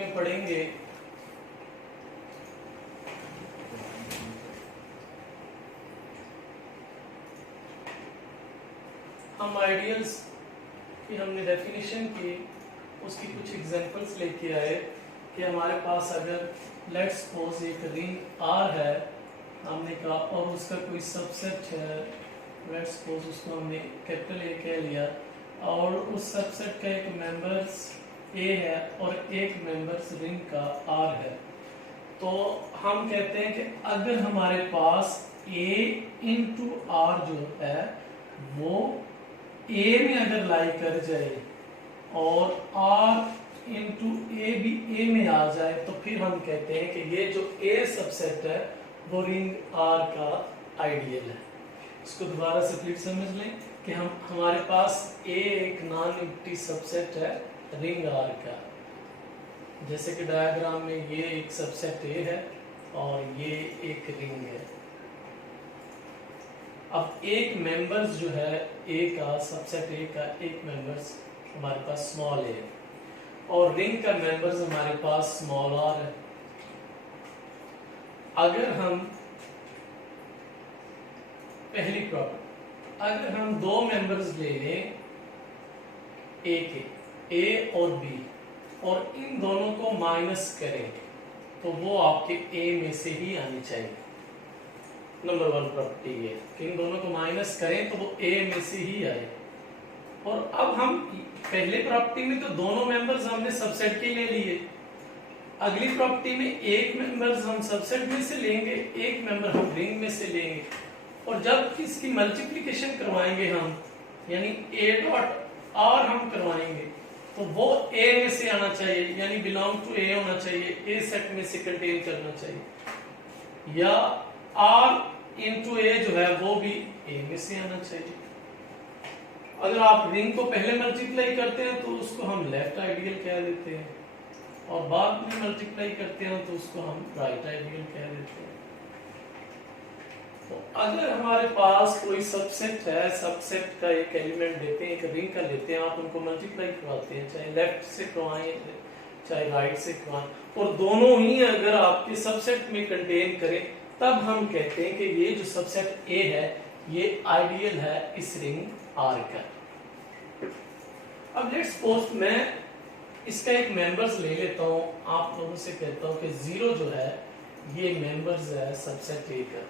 में पढ़ेंगे हम आइडियल्स की हमने डेफिनेशन की, उसकी कुछ एग्जांपल्स लेके आए कि हमारे पास अगर लेट्स सपोज एक रिंग आर है हमने कहा और उसका कोई सबसेट है, लेट्स सपोज उसको हमने कैपिटल ए कह लिया और उस सबसेट का एक मेंबर्स ए है और एक मेंबर्स रिंग का आर है, तो हम कहते हैं कि अगर हमारे पास ए इंटू आर जो है वो ए में अगर लाई कर जाए और आर इंटू ए भी ए में आ जाए तो फिर हम कहते हैं कि ये जो ए सबसेट है वो रिंग आर का आइडियल है। इसको दोबारा से फिर समझ लें कि हमारे पास ए एक नॉन एम्प्टी सबसेट है रिंग आर का, जैसे कि डायग्राम में ये एक सबसेट ए है और ये एक रिंग है। अब एक मेंबर्स जो है ए का, सबसेट ए का एक मेंबर्स हमारे पास स्मॉल ए है और रिंग का मेंबर्स हमारे पास स्मॉल आर है। अगर हम पहली प्रॉपर्टी, अगर हम दो मेंबर्स ले लें ए के, ए और बी, और इन दोनों को माइनस करें तो वो आपके ए में से ही आनी चाहिए। नंबर वन प्रॉपर्टी ये कि इन दोनों को माइनस करें तो वो ए में से ही आए। और अब हम पहले प्रॉपर्टी में तो दोनों मेंबर्स हमने सबसेट के ले लिए, अगली प्रॉपर्टी में एक मेंबर्स हम सबसेट में से लेंगे, एक मेंबर हम रिंग में से लेंगे, और जब इसकी मल्टीप्लिकेशन करवाएंगे हम, यानी ए डॉट आर हम करवाएंगे तो वो ए में से आना चाहिए, यानी बिलोंग टू ए होना चाहिए, ए सेट में से कंटेन करना चाहिए, या आर इंटू ए जो है वो भी ए में से आना चाहिए। अगर आप रिंग को पहले मल्टीप्लाई करते हैं तो उसको हम लेफ्ट आइडियल कह देते हैं, और बाद में मल्टीप्लाई करते हैं तो उसको हम राइट आइडियल कह देते हैं। तो अगर हमारे पास कोई सबसेट है, सबसेट का एक एलिमेंट देते हैं, एक रिंग का लेते हैं, आप उनको मल्टीप्लाई करवाते हैं, चाहे लेफ्ट से करवाएं चाहे राइट से करवाएं, और दोनों ही अगर आपके सबसेट में कंटेन करें तब हम कहते हैं कि ये जो सबसेट ए है ये आइडियल है इस रिंग आर का। अब लेट्स सपोज मैं इसका एक मेंबर्स ले लेता हूं, आप लोगों से कहता हूं कि जीरो जो है ये मेंबर्स है सबसेट ए का,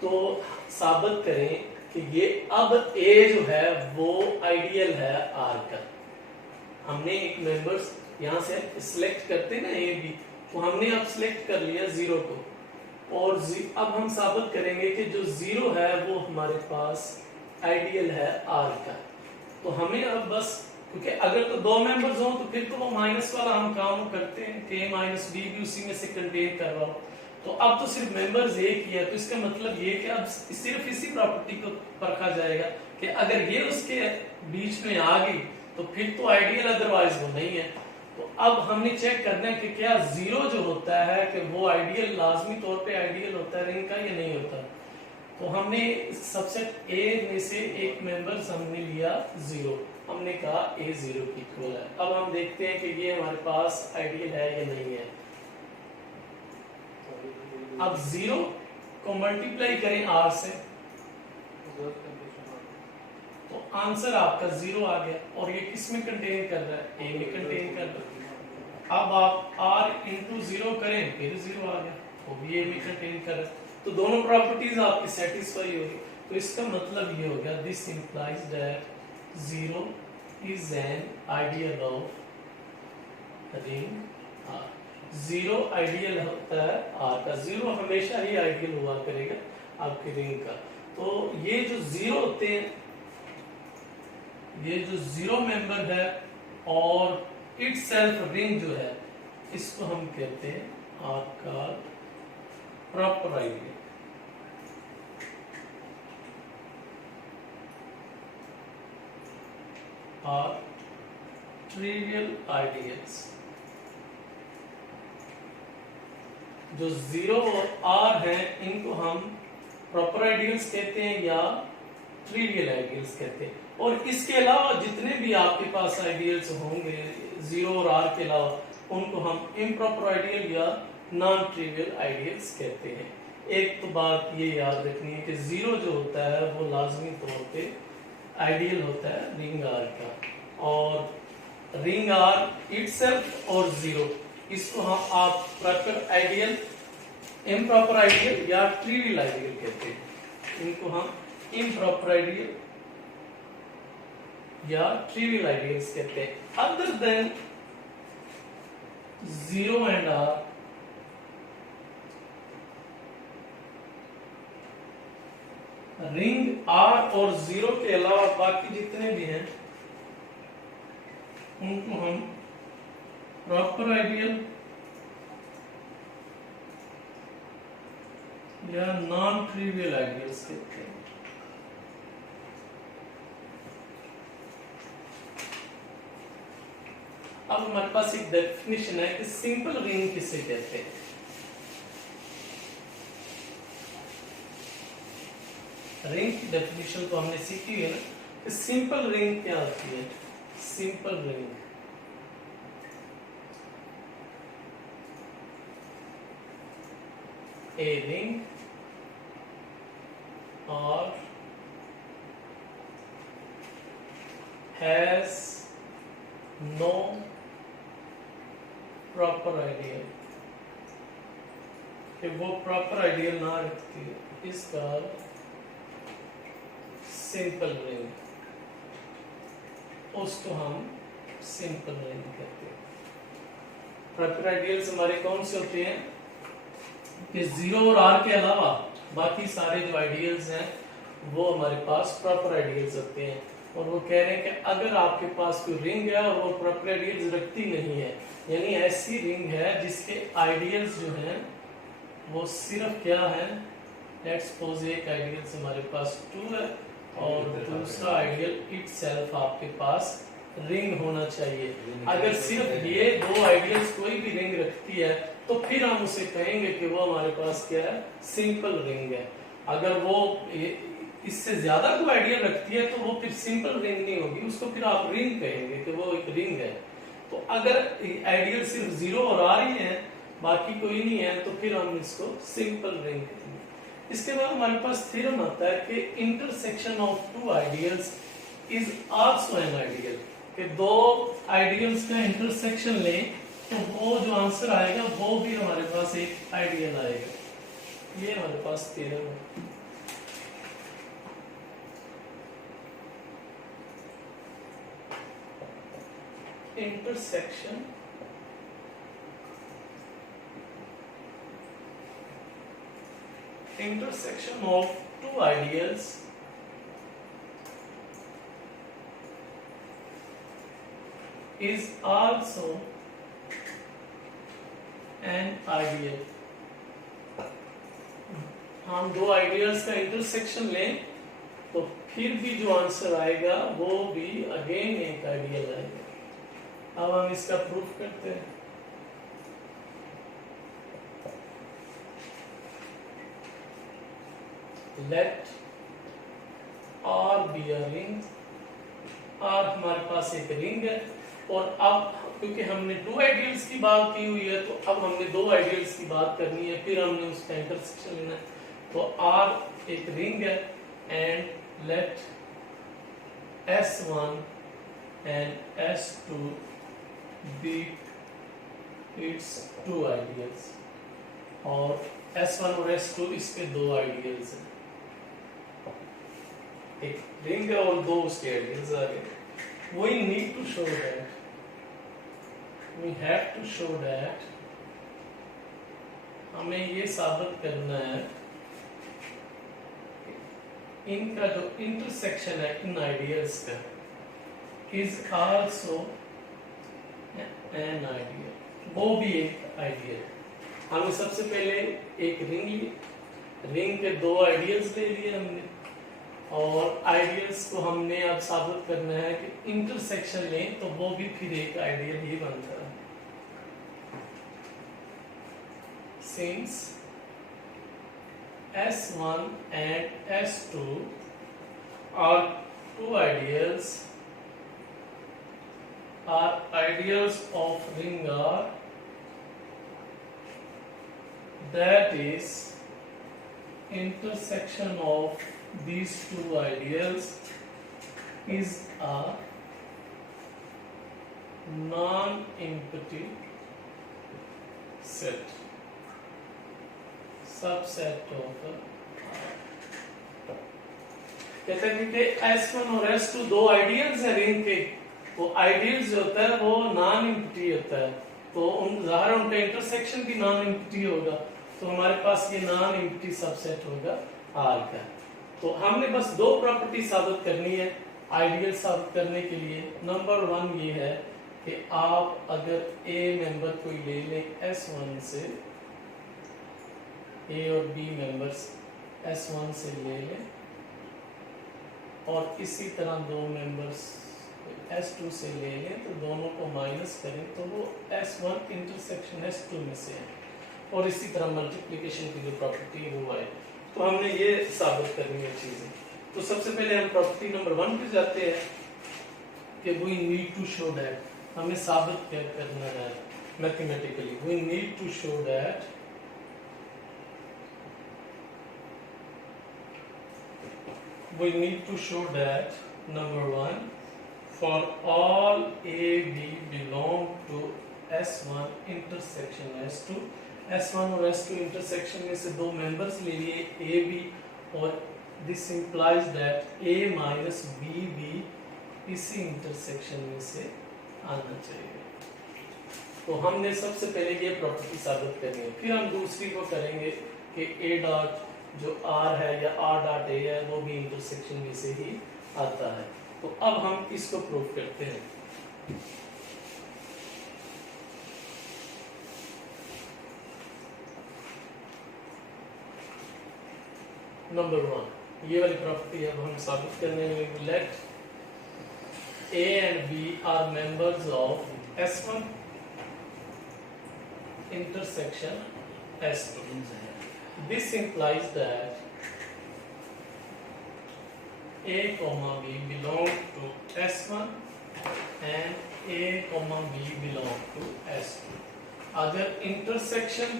तो साबित करें कि ये अब ए जो है वो आइडियल है आर का। हमने एक मेंबर्स यहां से सिलेक्ट करते ना ए बी, तो हमने अब सिलेक्ट कर लिया जीरो को, और अब हम साबित करेंगे कि जो जीरो है वो हमारे पास आइडियल है आर का। तो हमें अब बस, क्योंकि अगर तो दो मेंबर्स हो तो फिर तो वो माइनस वाला हम काम करते हैं कि ए माइनस बी भी उसी में से कंटेन कर रहा हो, तो अब तो सिर्फ मेंबर्स एक ही है, तो इसका मतलब ये कि अब सिर्फ इसी प्रॉपर्टी को परखा जाएगा कि अगर ये उसके बीच में आ गई तो फिर तो आइडियल, अदरवाइज वो नहीं है। तो अब हमने चेक करना है कि क्या जीरो जो होता है कि वो आइडियल, लाजमी तौर पे आइडियल होता है रिंग का या नहीं होता। तो हमने सबसेट ए में से एक मेंबर्स हमने लिया जीरो, हमने कहा ए जीरो की इक्वल है। अब हम देखते हैं कि ये हमारे पास आइडियल है या नहीं है। अब जीरो को मल्टीप्लाई करें आर से तो आंसर आपका जीरो आ गया, और ये किस में कंटेन कर रहा है, ए में कंटेन कर रहा है। अब आप आर इंटू जीरो करें फिर जीरो आ गया, वो भी ए में कंटेन कर रहा है, तो दोनों प्रॉपर्टीज आपकी सेटिस्फाई होगी। तो इसका मतलब ये हो गया, this implies that zero is an ideal of ring R. Zero ideal होता है आर का, जीरो हमेशा ही आइडियल हुआ करेगा आपके रिंग का। तो ये जो जीरो होते हैं, ये जो जीरो मेंबर है और इटसेल्फ रिंग जो है, इसको हम कहते हैं आपका प्रॉपर आइडियल। और ट्रिवियल आइडियल्स, जो जीरो और आर है इनको हम प्रॉपर आइडियल्स कहते हैं या ट्रिवियल आइडियल्स कहते हैं। और इसके अलावा जितने भी आपके पास आइडियल्स होंगे जीरो और आर के अलावा, उनको हम इम्प्रॉपर आइडियल या नॉन ट्रिवियल आइडियल्स कहते हैं। एक तो बात ये याद रखनी है कि जीरो जो होता है वो लाजमी तौर पे आइडियल होता है रिंग आर का, और रिंग आर इटसेल्फ और जीरो इसको हम आप प्रॉपर आइडियल, इम्प्रॉपर आइडियल या ट्रिवियल आइडियल कहते हैं। इनको हम इम्प्रॉपर आइडियल या ट्रिवियल आइडियल्स कहते हैं। Other than zero and R, ring R और जीरो के अलावा बाकी जितने भी हैं उनको हम प्रॉपर आइडियल या नॉन ट्रिवियल आइडियल्स कहते हैं। अब हमारे पास एक डेफिनेशन है कि सिंपल रिंग किसे कहते हैं। रिंग की डेफिनेशन तो हमने सीखी है ना कि सिंपल रिंग क्या होती है। Simple ring a ring or has no proper ideal, कि वो प्रॉपर आइडियल ना रखती है, इसका सिंपल रिंग, उसको हम सिंपल रिंग कहते हैं। प्रॉपर आइडियल्स हमारे कौन से होते हैं कि जीरो और आर के अलावा बाकी सारे जो आइडियल्स हैं वो हमारे पास प्रॉपर आइडियल्स होते हैं। और वो कह रहे हैं कि अगर आपके पास कोई रिंग है और वो प्रॉपर आइडियल्स रखती नहीं है, यानी ऐसी रिंग है जिसके आइडियल्स जो हैं वो सिर्फ क्या है, लेट्स सपोज एक आइडियल्स हमारे पास 2 है और दूसरा आइडियल इटसेल्फ आपके पास रिंग होना चाहिए। अगर सिर्फ ये दो आइडियल्स कोई भी रिंग रखती है तो फिर हम उसे कहेंगे कि वो हमारे पास क्या है, सिंपल रिंग है। अगर वो इससे ज्यादा कोई आइडियल रखती है तो वो फिर सिंपल रिंग नहीं होगी, उसको फिर आप रिंग कहेंगे कि वो एक रिंग है। तो अगर आइडियल सिर्फ जीरो और आर ही है, बाकी कोई नहीं है, तो फिर हम इसको सिंपल रिंग कहेंगे। इसके बाद हमारे पास थ्योरम आता है कि intersection of two ideals is also an ideal, कि दो आइडियल्स का इंटरसेक्शन लें तो वो जो आंसर आएगा वो भी हमारे पास एक आइडियल आएगा। ये हमारे पास थ्योरम है। intersection of two ideals is also an ideal। हम दो आइडियल्स का इंटरसेक्शन लें तो फिर भी जो आंसर आएगा वो भी अगेन एक आइडियल आएगा। अब हम इसका प्रूफ करते हैं। Let R be a ring, R हमारे पास एक रिंग है, और अब क्योंकि हमने दो आइडियल्स की बात की हुई है तो अब हमने दो आइडियल्स की बात करनी है, फिर हमने उसका इंटरसेक्शन लेना है। तो आर एक रिंग है and let S1 and S2 be its two ideals, और S1 और S2 इसके दो आइडियल्स हैं। एक रिंग है और दो उसके आइडियल्स आ गए। We need to show that, we have to show that, हमें ये साबित करना है इनका जो इंटरसेक्शन है इन आइडियल्स का is also an ideal, वो भी एक आइडियल। हमें सबसे पहले एक रिंग ली, रिंग के दो आइडियल्स ले लिए हमने, और आइडियल्स को हमने अब साबित करना है कि इंटरसेक्शन लें तो वो भी फिर एक आइडियल ही बनता है। Since S1 and S2 are two ideals of ring R that is intersection of these two ideals is a non-empty set, subset of कहते हैं कि S1 और S2 दो आइडियल्स हैं रिंग के, वो आइडियल्स जो होता है वो नॉन एम्प्टी होता है, तो ज़ाहिर उनका इंटरसेक्शन भी नॉन एम्प्टी होगा, तो हमारे पास ये नॉन एम्प्टी सबसेट होगा R का। तो हमने बस दो प्रॉपर्टी साबित करनी है आइडियल साबित करने के लिए। नंबर 1 ये है कि आप अगर A मेंबर कोई ले लें S1 से, A और B मेंबर्स S1 से ले लें, और इसी तरह दो मेंबर्स S2 से ले लें, तो दोनों को माइनस करें तो वो S1 इंटरसेक्शन S2 में से है, और इसी तरह मल्टीप्लिकेशन की जो प्रॉपर्टी है वो है। तो हमने ये साबित करनी है चीजें। तो सबसे पहले हम प्रॉपर्टी नंबर 1 पे जाते हैं कि we need to show that, हमें साबित क्या करना है mathematically. We need to show that we need to show that number 1 for all A B belong to S1 intersection S2, S1 और S2 intersection में से दो members ले लिए A B, और this implies that A minus B भी इसी intersection में से आना चाहिए। तो हमने सबसे पहले ये प्रॉपर्टी साबित करनी है, फिर हम दूसरी को करेंगे कि A डॉट जो R है या R डॉट A है वो भी इंटरसेक्शन में से ही आता है। तो अब हम इसको प्रूव करते हैं। नंबर 1 ये वाली प्रॉपर्टी अब हम साबित करने में, late A and B are members of S1 intersection S2. This implies that A, B belong to S1 and A, B belong to S2. अगर इंटरसेक्शन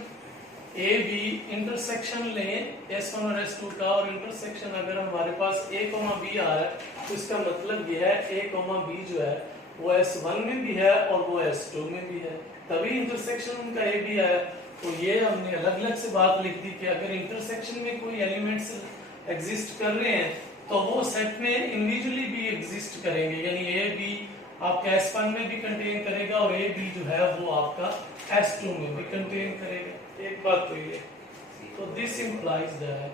A, B इंटरसेक्शन लें S1 और S2 का, और इंटरसेक्शन अगर हमारे पास A, B आ रहा है, तो इसका मतलब यह है A, B जो है वो S1 में भी है और वो S2 में भी है, तभी इंटरसेक्शन उनका A, B आया। तो ये हमने अलग अलग से बात लिख दी कि अगर इंटरसेक्शन में कोई एलिमेंट्स एग्जिस्ट कर रहे हैं तो वो सेट में इंडिविजुअली भी एग्जिस्ट करेंगे, यानी ए बी आपका S1 में भी कंटेन करेगा और ए बी जो है वो आपका S2 में भी कंटेन करेगा। एक बात तो ये, तो this implies that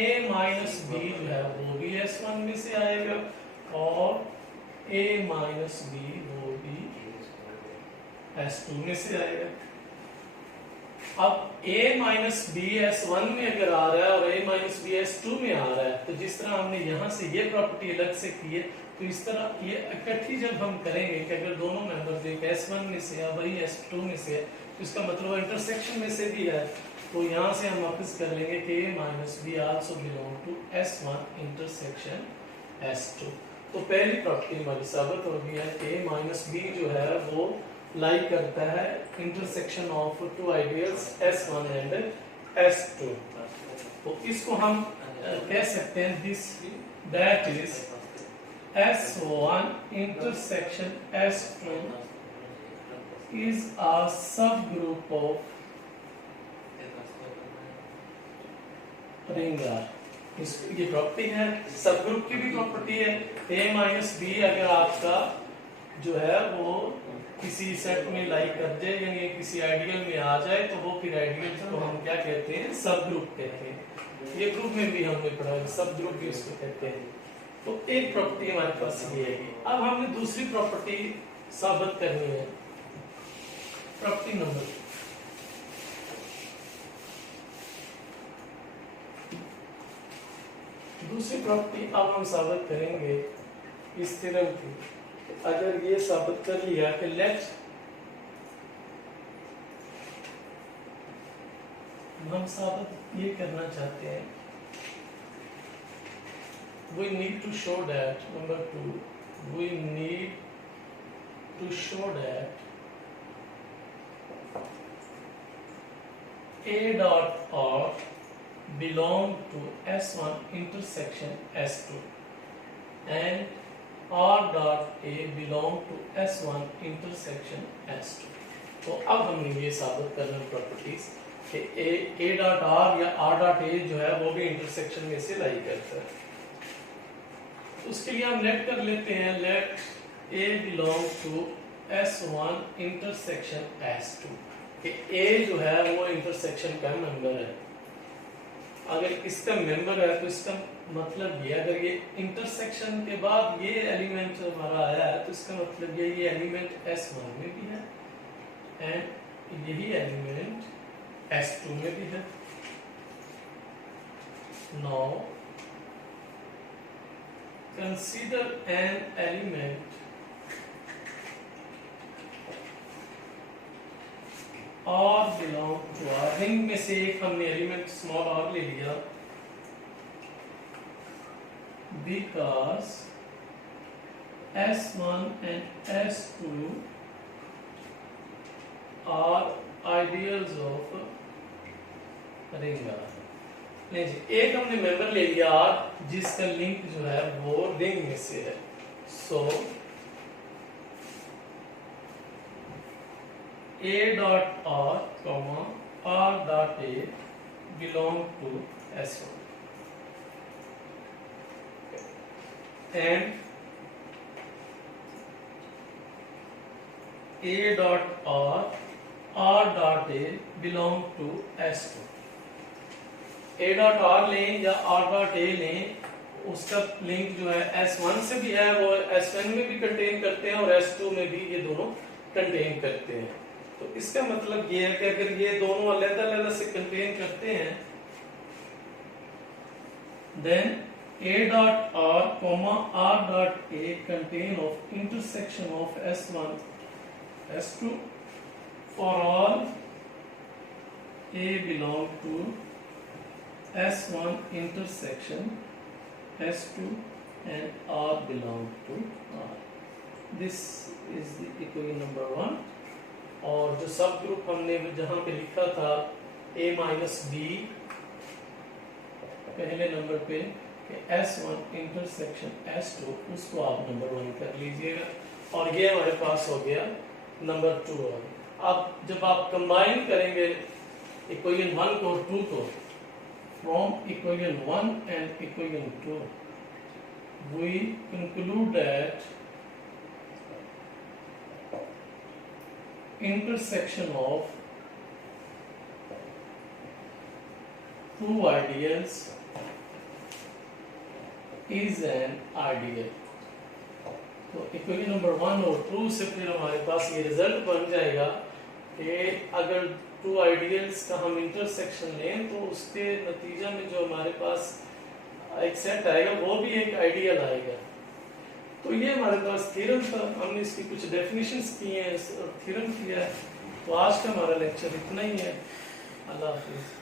A minus B जो है वो भी S1 में से आएगा और A माइनस बी वो भी S2 में से आएगा। अब A माइनस बी S1 में अगर आ रहा है और A माइनस बी S2 में आ रहा है, तो जिस तरह हमने यहाँ से ये प्रॉपर्टी अलग से की है, तो इस तरह ये इकट्ठी जब हम करेंगे कि अगर दोनों मेंबर्स एक S1 में से या वही S2 में से है, तो इसका मतलब इंटरसेक्शन में से भी है, तो यहाँ से हम वापस कर लेंगे कि A minus B also belong to S1 intersection S2। तो पहली प्रॉपर्टी हमारी साबित हो गई है कि A माइनस बी जो है वो लाइक करता है intersection of two ideals S1 and S2। तो इसको हम कह सकते हैं this that is S1 intersection S2 is a subgroup of ring R। ये प्रॉपर्टी है, सब ग्रुप की भी प्रॉपर्टी है। A माइनस बी अगर आपका जो है वो किसी सेट में लाइक कर जाए, यानी किसी आइडियल में आ जाए, तो वो फिर आइडियल को हम क्या कहते हैं, सब ग्रुप कहते हैं। ये ग्रुप में भी हमने पढ़ा है, सब ग्रुप भी उसको कहते हैं। तो एक प्रॉपर्टी हमारे पास ये है। अब हमने दूसरी प्रॉपर्टी साबित करनी है, प्रॉपर्टी नंबर 2। दूसरी प्रॉपर्टी अब हम साबित करेंगे इस थ्योरम की। अगर ये साबित कर लिया कि लेट हम साबित ये करना चाहते हैं, we need to show that number 2 we need to show that A dot R belong to S1 intersection S2 and R dot A belong to S1 intersection S2। तो अब हमने ये साबित करना प्रॉपर्टीज कि A डॉट R या R dot A जो है वो भी इंटरसेक्शन में से लाई करता है। उसके लिए हम लेट कर लेते हैं, let A belong to S1 intersection S2 कि A जो है वो इंटरसेक्शन का मेंबर है। अगर इसका मेंबर है तो इसका मतलब ये, अगर ये इंटरसेक्शन के बाद ये एलिमेंट हमारा आया है तो इसका मतलब ये एलिमेंट S1 में भी है एंड यही एलिमेंट S2 में भी है। Now consider an element R belong to R। Ring में से एक हमने एलिमेंट स्मॉल r ले लिया because S1 and S2 are ideals of ring R। नहीं जी, एक हमने मेंबर ले लिया R जिसका लिंक जो है वो रिंग में से है। सो A dot R comma R dot A belong to S1 and A dot R R dot A belong to S2। A dot R लें या R dot A लें, उसका लिंक जो है S1 से भी है, वो S1 में भी कंटेन करते हैं और S2 में भी ये दोनों कंटेन करते हैं। तो इसका मतलब ये है कि अगर ये दोनों अलग-अलग से कंटेन करते हैं then A dot R comma R dot A contain of intersection of S1 S2 for all A belong to S1 intersection S2 and R belong to R। This is the equation number 1। और जो सब group हमने जहां पे लिखा था A minus B पहले number पे S1 इंटरसेक्शन S2, उसको आप नंबर 1 कर लीजिएगा और ये हमारे पास हो गया नंबर 2। अब जब आप कंबाइन करेंगे इक्वेशन 1 को 2 को, from equation 1 and equation 2 we conclude that intersection of two ideals is an ideal। तो इक्वेशन नंबर 1 और 2 से फिर हमारे पास ये रिजल्ट बन जाएगा कि अगर टू आइडियल्स का हम इंटरसेक्शन लें तो उसके नतीजा में जो हमारे पास एक सेट आएगा वो भी एक आइडियल आएगा। तो ये हमारे पास थ्योरम था, हमने इसकी कुछ डेफिनेशंस की हैं और थ्योरम किया है। तो आज का हमारा लेक्चर इतना ही है। अल्लाह हाफिज़।